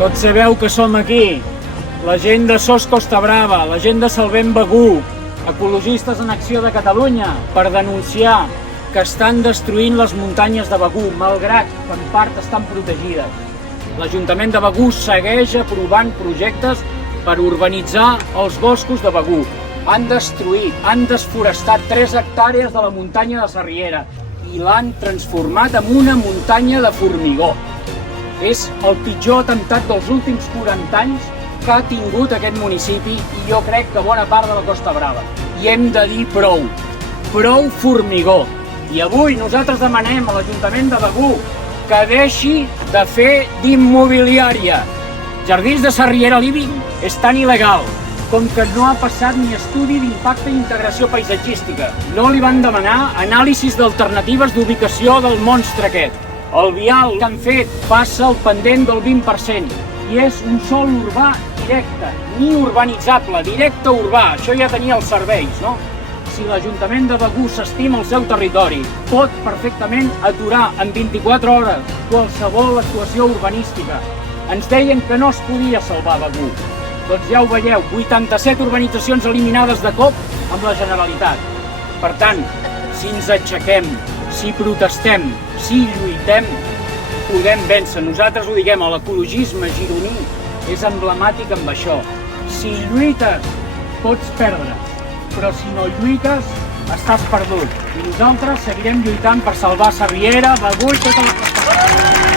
Tots sabeu que som aquí, la gent de SOS Costa Brava, la gent de Salvem Begur, ecologistes en acció de Catalunya, per denunciar que estan destruint les muntanyes de Begur, malgrat que en part estan protegides. L'Ajuntament de Begur segueix aprovant projectes per urbanitzar els boscos de Begur. Han destruït, han desforestat 3 hectàrees de la muntanya de Sarriera i l'han transformat en una muntanya de formigó. És el pitjor atemptat dels últims 40 anys que ha tingut aquest municipi i jo crec que bona part de la Costa Brava. I hem de dir prou, prou formigó. I avui nosaltres demanem a l'Ajuntament de Begur que deixi de fer d'immobiliària. Jardins de Sarriera Living és tan il·legal com que no ha passat ni estudi d'impacte i integració paisatgística. No li van demanar anàlisis d'alternatives d'ubicació del monstre aquest. El vial que han fet passa el pendent del 20% i és un sòl urbà directe, ni urbanitzable, directe urbà. Això ja tenia els serveis, no? Si l'Ajuntament de Begur s'estima el seu territori, pot perfectament aturar en 24 hores qualsevol actuació urbanística. Ens deien que no es podia salvar Begur. Doncs ja ho veieu, 87 urbanitzacions eliminades de cop amb la Generalitat. Per tant, si ens aixequem, si protestem, si lluitem, podem vèncer. Nosaltres ho diguem, l'ecologisme gironí és emblemàtic amb això. Si lluites, pots perdre, però si no lluites, estàs perdut. I nosaltres seguirem lluitant per salvar Sarriera, Begur i tota la Costa Brava.